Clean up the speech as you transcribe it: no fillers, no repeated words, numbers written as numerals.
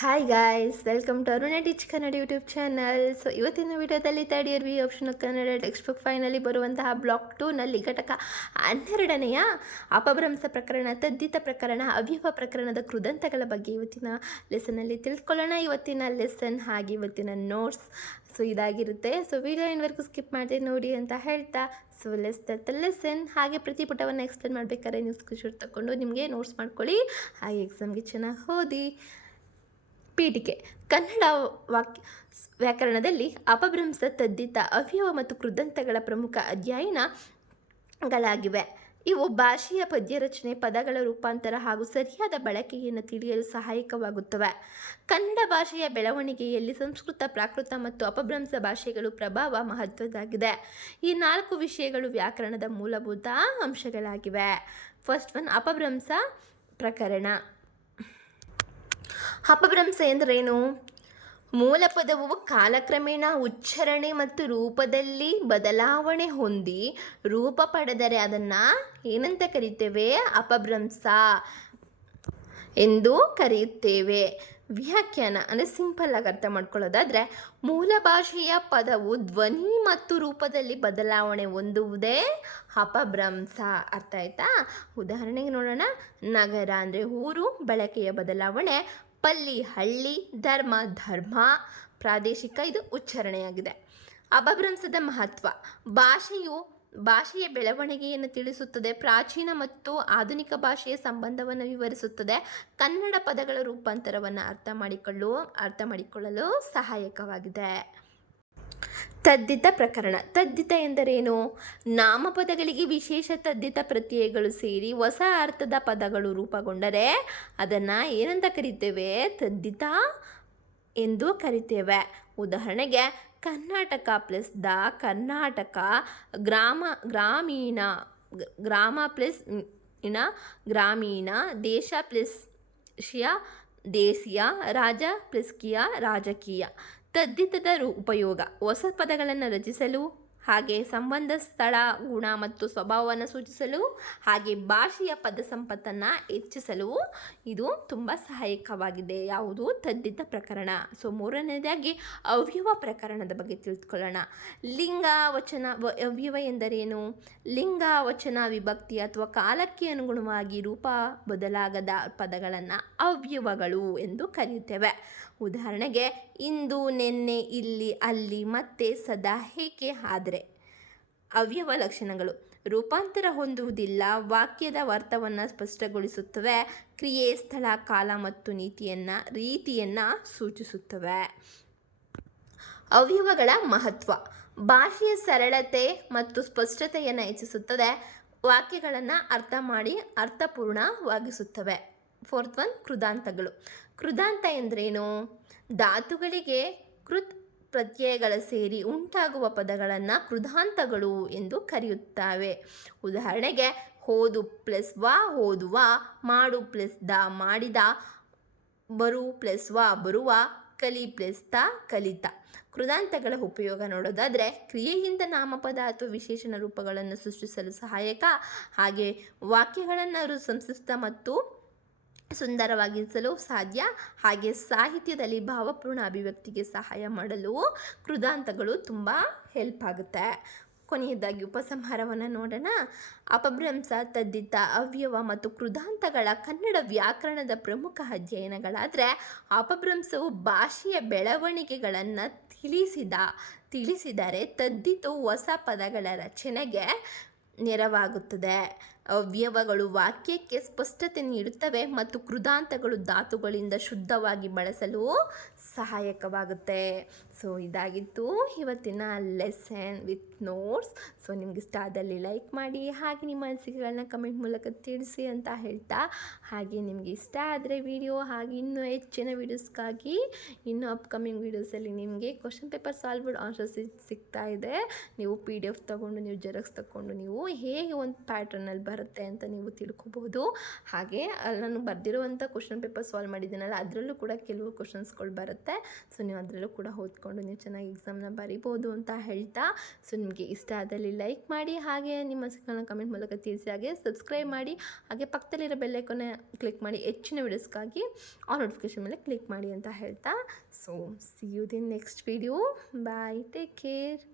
Hi guys, welcome to Aruna teach Kannada YouTube channel. So ಇವತ್ತಿನ ವಿಡಿಯೋದಲ್ಲಿ third year V option Kannada textbook finally ಬರುವಂತಹ block 2ನಲ್ಲಿ ಘಟಕ 12ನೆಯ ಅಪಭ್ರಂಶ ಪ್ರಕರಣ, ತದ್ದಿತ ಪ್ರಕರಣ, ಅವ್ಯವ ಪ್ರಕರಣದ ಕೃದಂತಗಳ ಬಗ್ಗೆ ಇವತ್ತಿನ ಲೆಸನಲ್ಲಿ ತಿಳ್ಕೊಳ್ಳೋಣ. ಇವತ್ತಿನ ಲೆಸನ್ ಹಾಗೆ ಇವತ್ತಿನ ನೋಟ್ಸ್ ಸೊ ಇದಾಗಿರುತ್ತೆ. ಸೊ ವಿಡಿಯೋ ಏನ್ವರೆಗೂ ಸ್ಕಿಪ್ ಮಾಡಿದೆ ನೋಡಿ ಅಂತ ಹೇಳ್ತಾ, ಸೊ ಲೆಸ್ ದ ಲೆಸನ್. ಹಾಗೆ ಪ್ರತಿ ಪುಟವನ್ನು ಎಕ್ಸ್ಪ್ಲೇನ್ ಮಾಡಬೇಕಾದ್ರೆ ನೀವು ಸ್ಕ್ರೀನ್ಶಾಟ್ ತಗೊಂಡು ನಿಮಗೆ ನೋಟ್ಸ್ ಮಾಡ್ಕೊಳ್ಳಿ. ಹಾಗೆ ಎಕ್ಸಾಮ್ಗೆ ಚೆನ್ನಾಗಿ ಓದಿ. ಪೀಠಿಕೆ ಕನ್ನಡ ವ್ಯಾಕರಣದಲ್ಲಿ ಅಪಭ್ರಂಶ, ತದ್ದಿತ, ಅವ್ಯವ ಮತ್ತು ಕೃದಂತಗಳ ಪ್ರಮುಖ ಅಧ್ಯಯನಗಳಾಗಿವೆ. ಇವು ಭಾಷೆಯ ಪದ್ಯ ರಚನೆ, ಪದಗಳ ರೂಪಾಂತರ ಹಾಗೂ ಸರಿಯಾದ ಬಳಕೆಯನ್ನು ತಿಳಿಯಲು ಸಹಾಯಕವಾಗುತ್ತವೆ. ಕನ್ನಡ ಭಾಷೆಯ ಬೆಳವಣಿಗೆಯಲ್ಲಿ ಸಂಸ್ಕೃತ, ಪ್ರಾಕೃತ ಮತ್ತು ಅಪಭ್ರಂಶ ಭಾಷೆಗಳು ಪ್ರಭಾವ ಮಹತ್ವದ್ದಾಗಿದೆ. ಈ 4 ವಿಷಯಗಳು ವ್ಯಾಕರಣದ ಮೂಲಭೂತ ಅಂಶಗಳಾಗಿವೆ. ಫಸ್ಟ್ ಒನ್, ಅಪಭ್ರಂಶ ಪ್ರಕರಣ. ಅಪಭ್ರಂಶ ಎಂದರೇನು? ಮೂಲ ಪದವು ಕಾಲಕ್ರಮೇಣ ಉಚ್ಚಾರಣೆ ಮತ್ತು ರೂಪದಲ್ಲಿ ಬದಲಾವಣೆ ಹೊಂದಿ ರೂಪ ಪಡೆದರೆ ಅದನ್ನು ಏನಂತ ಕರೀತೇವೆ? ಅಪಭ್ರಂಶ ಎಂದು ಕರೆಯುತ್ತೇವೆ. ವ್ಯಾಖ್ಯಾನ ಅಂದರೆ ಸಿಂಪಲ್ ಆಗಿ ಅರ್ಥ ಮಾಡ್ಕೊಳ್ಳೋದಾದರೆ, ಮೂಲ ಭಾಷೆಯ ಪದವು ಧ್ವನಿ ಮತ್ತು ರೂಪದಲ್ಲಿ ಬದಲಾವಣೆ ಹೊಂದುವುದೇ ಅಪಭ್ರಂಶ. ಅರ್ಥ ಆಯ್ತಾ? ಉದಾಹರಣೆಗೆ ನೋಡೋಣ. ನಗರ ಅಂದರೆ ಊರು, ಬಳಕೆಯ ಬದಲಾವಣೆ. ಪಲ್ಲಿ ಹಳ್ಳಿ, ಧರ್ಮ ಧರ್ಮ, ಪ್ರಾದೇಶಿಕ ಇದು ಉಚ್ಚಾರಣೆಯಾಗಿದೆ. ಅಪಭ್ರಂಶದ ಮಹತ್ವ. ಭಾಷೆಯ ಬೆಳವಣಿಗೆಯನ್ನು ತಿಳಿಸುತ್ತದೆ. ಪ್ರಾಚೀನ ಮತ್ತು ಆಧುನಿಕ ಭಾಷೆಯ ಸಂಬಂಧವನ್ನು ವಿವರಿಸುತ್ತದೆ. ಕನ್ನಡ ಪದಗಳ ರೂಪಾಂತರವನ್ನು ಅರ್ಥ ಮಾಡಿಕೊಳ್ಳಲು ಸಹಾಯಕವಾಗಿದೆ. ತದ್ದಿತ ಪ್ರಕರಣ. ತದ್ದಿತ ಎಂದರೇನು? ನಾಮಪದಗಳಿಗೆ ವಿಶೇಷ ತದ್ದಿತ ಪ್ರತ್ಯಯಗಳು ಸೇರಿ ಹೊಸ ಅರ್ಥದ ಪದಗಳು ರೂಪುಗೊಂಡರೆ ಅದನ್ನು ಏನಂತ ಕರಿತೇವೆ? ತದ್ದಿತ ಎಂದು ಕರಿತೇವೆ. ಉದಾಹರಣೆಗೆ, ಕರ್ನಾಟಕ ಪ್ಲಸ್ ದ ಕರ್ನಾಟಕ, ಗ್ರಾಮ ಪ್ಲಸ್ ಗ್ರಾಮೀಣ, ದೇಶ ಪ್ಲಸ್ ಶಿಯ ದೇಶೀಯ, ರಾಜ ಪ್ಲಸ್ ಕಿಯ ರಾಜಕೀಯ. ತದ್ದಿತದ ಉಪಯೋಗ. ಹೊಸ ಪದಗಳನ್ನು ರಚಿಸಲು, ಹಾಗೆ ಸಂಬಂಧ, ಸ್ಥಳ, ಗುಣ ಮತ್ತು ಸ್ವಭಾವವನ್ನು ಸೂಚಿಸಲು, ಹಾಗೆ ಭಾಷೆಯ ಪದ ಸಂಪತ್ತನ್ನು ಹೆಚ್ಚಿಸಲು ಇದು ತುಂಬ ಸಹಾಯಕವಾಗಿದೆ. ಯಾವುದು? ತದ್ದಿತ ಪ್ರಕರಣ. ಸೊ ಮೂರನೇದಾಗಿ ಅವ್ಯವ ಪ್ರಕರಣದ ಬಗ್ಗೆ ತಿಳ್ಕೊಳ್ಳೋಣ. ಲಿಂಗ ವಚನ ಅವ್ಯವ ಎಂದರೇನು? ಲಿಂಗ ವಚನ ವಿಭಕ್ತಿ ಅಥವಾ ಕಾಲಕ್ಕೆ ಅನುಗುಣವಾಗಿ ರೂಪ ಬದಲಾಗದ ಪದಗಳನ್ನು ಅವ್ಯವಗಳು ಎಂದು ಕರೆಯುತ್ತೇವೆ. ಉದಾಹರಣೆಗೆ, ಇಂದು, ನೆನ್ನೆ, ಇಲ್ಲಿ, ಅಲ್ಲಿ, ಮತ್ತೆ, ಸದಾ, ಹೇಗೆ, ಆದರೆ. ಅವ್ಯವ ಲಕ್ಷಣಗಳು. ರೂಪಾಂತರ ಹೊಂದುವುದಿಲ್ಲ. ವಾಕ್ಯದ ಅರ್ಥವನ್ನು ಸ್ಪಷ್ಟಗೊಳಿಸುತ್ತವೆ. ಕ್ರಿಯೆ, ಸ್ಥಳ, ಕಾಲ ಮತ್ತು ರೀತಿಯನ್ನು ಸೂಚಿಸುತ್ತವೆ. ಅವ್ಯವಗಳ ಮಹತ್ವ. ಭಾಷೆಯ ಸರಳತೆ ಮತ್ತು ಸ್ಪಷ್ಟತೆಯನ್ನು ಹೆಚ್ಚಿಸುತ್ತದೆ. ವಾಕ್ಯಗಳನ್ನು ಅರ್ಥಪೂರ್ಣವಾಗಿಸುತ್ತವೆ. Fourth one, ಕೃದಾಂತಗಳು. ಕೃದಾಂತ ಎಂದರೇನು? ಧಾತುಗಳಿಗೆ ಕೃತ್ ಪ್ರತ್ಯಯಗಳ ಸೇರಿ ಉಂಟಾಗುವ ಪದಗಳನ್ನು ಕೃದಾಂತಗಳು ಎಂದು ಕರೆಯುತ್ತವೆ. ಉದಾಹರಣೆಗೆ, ಓದು ಪ್ಲಸ್ ವ ಓದುವ, ಮಾಡು ಪ್ಲಸ್ ದ ಮಾಡಿದ, ಬರು ಪ್ಲಸ್ ವ ಬರುವ, ಕಲಿ ಪ್ಲಸ್ ತ ಕಲಿತ. ಕೃದಾಂತಗಳ ಉಪಯೋಗ ನೋಡೋದಾದರೆ, ಕ್ರಿಯೆಯಿಂದ ನಾಮಪದ ಅಥವಾ ವಿಶೇಷಣ ರೂಪಗಳನ್ನು ಸೃಷ್ಟಿಸಲು ಸಹಾಯಕ. ಹಾಗೆ ವಾಕ್ಯಗಳನ್ನು ಸಂಸ್ಕೃತ ಮತ್ತು ಸುಂದರವಾಗಿಸಲು ಸಾಧ್ಯ. ಹಾಗೆ ಸಾಹಿತ್ಯದಲ್ಲಿ ಭಾವಪೂರ್ಣ ಅಭಿವ್ಯಕ್ತಿಗೆ ಸಹಾಯ ಮಾಡಲು ಕೃದಾಂತಗಳು ತುಂಬ ಹೆಲ್ಪ್ ಆಗುತ್ತೆ. ಕೊನೆಯದಾಗಿ ಉಪಸಂಹಾರವನ್ನು ನೋಡೋಣ. ಅಪಭ್ರಂಶ, ತದ್ದಿತ, ಅವ್ಯವ ಮತ್ತು ಕೃದಾಂತಗಳ ಕನ್ನಡ ವ್ಯಾಕರಣದ ಪ್ರಮುಖ ಅಧ್ಯಯನಗಳಾದರೆ, ಅಪಭ್ರಂಶವು ಭಾಷೆಯ ಬೆಳವಣಿಗೆಗಳನ್ನು ತಿಳಿಸಿದರೆ ತದ್ದಿತು ಹೊಸ ಪದಗಳ ರಚನೆಗೆ ನೆರವಾಗುತ್ತದೆ. ಅವ್ಯವಗಳು ವಾಕ್ಯಕ್ಕೆ ಸ್ಪಷ್ಟತೆ ನೀಡುತ್ತವೆ ಮತ್ತು ಕೃದಾಂತಗಳು ಧಾತುಗಳಿಂದ ಶುದ್ಧವಾಗಿ ಬಳಸಲು ಸಹಾಯಕವಾಗುತ್ತೆ. ಸೊ ಇದಾಗಿತ್ತು ಇವತ್ತಿನ ಲೆಸನ್ ವಿತ್ ನೋಟ್ಸ್. ಸೊ ನಿಮ್ಗೆ ಇಷ್ಟ ಆದಲ್ಲಿ ಲೈಕ್ ಮಾಡಿ, ಹಾಗೆ ನಿಮ್ಮ ಅನಿಸಿಕೆಗಳನ್ನ ಕಮೆಂಟ್ ಮೂಲಕ ತಿಳಿಸಿ ಅಂತ ಹೇಳ್ತಾ, ಹಾಗೆ ನಿಮಗೆ ಇಷ್ಟ ಆದರೆ ವಿಡಿಯೋ, ಹಾಗೆ ಇನ್ನೂ ಹೆಚ್ಚಿನ ವೀಡಿಯೋಸ್ಗಾಗಿ ಇನ್ನೂ ಅಪ್ಕಮಿಂಗ್ ವೀಡಿಯೋಸಲ್ಲಿ ನಿಮಗೆ ಕ್ವಶನ್ ಪೇಪರ್ ಸಾಲ್ವ್ಡ್ ಆನ್ಸರ್ಸ್ ಸಿಗ್ತಾ ಇದೆ. ನೀವು PDF ತೊಗೊಂಡು, ನೀವು ಜೆರಾಕ್ಸ್ ತೊಗೊಂಡು ನೀವು ಹೇಗೆ ಒಂದು ಪ್ಯಾಟ್ರನಲ್ಲಿ ಬರುತ್ತೆ ಅಂತ ನೀವು ತಿಳ್ಕೊಬೋದು. ಹಾಗೆ ಅಲ್ಲಿ ನಾನು ಬರೆದಿರುವಂಥ ಕ್ವಶನ್ ಪೇಪರ್ ಸಾಲ್ವ್ ಮಾಡಿದ್ದೀನಲ್ಲ, ಅದರಲ್ಲೂ ಕೂಡ ಕೆಲವು ಕ್ವಶನ್ಸ್ಗಳು ಬರುತ್ತೆ. ಸೊ ನೀವು ಅದರಲ್ಲೂ ಕೂಡ ಓದ್ಕೊಂಡು ನೀವು ಚೆನ್ನಾಗಿ ಎಕ್ಸಾಮ್ನ ಬರಿಬೋದು ಅಂತ ಹೇಳ್ತಾ, ಸೊ ನಿಮಗೆ ಇಷ್ಟ ಆದಲ್ಲಿ ಲೈಕ್ ಮಾಡಿ, ಹಾಗೆ ನಿಮ್ಮ ಅನಿಸಿಕೆಗಳನ್ನ ಕಮೆಂಟ್ ಮೂಲಕ ತಿಳಿಸಿ, ಹಾಗೆ ಸಬ್ಸ್ಕ್ರೈಬ್ ಮಾಡಿ, ಹಾಗೆ ಪಕ್ಕದಲ್ಲಿರೋ ಬೆಲ್ ಐಕಾನ್ನ ಕ್ಲಿಕ್ ಮಾಡಿ ಹೆಚ್ಚಿನ ವಿಡಿಯೋಸ್ಗಾಗಿ ಆ ನೋಟಿಫಿಕೇಷನ್ ಮೇಲೆ ಕ್ಲಿಕ್ ಮಾಡಿ ಅಂತ ಹೇಳ್ತಾ, ಸೊ ಸಿ ಯು ದಿನ್ ನೆಕ್ಸ್ಟ್ ವಿಡಿಯೋ. ಬಾಯ್, ಟೇಕ್ ಕೇರ್.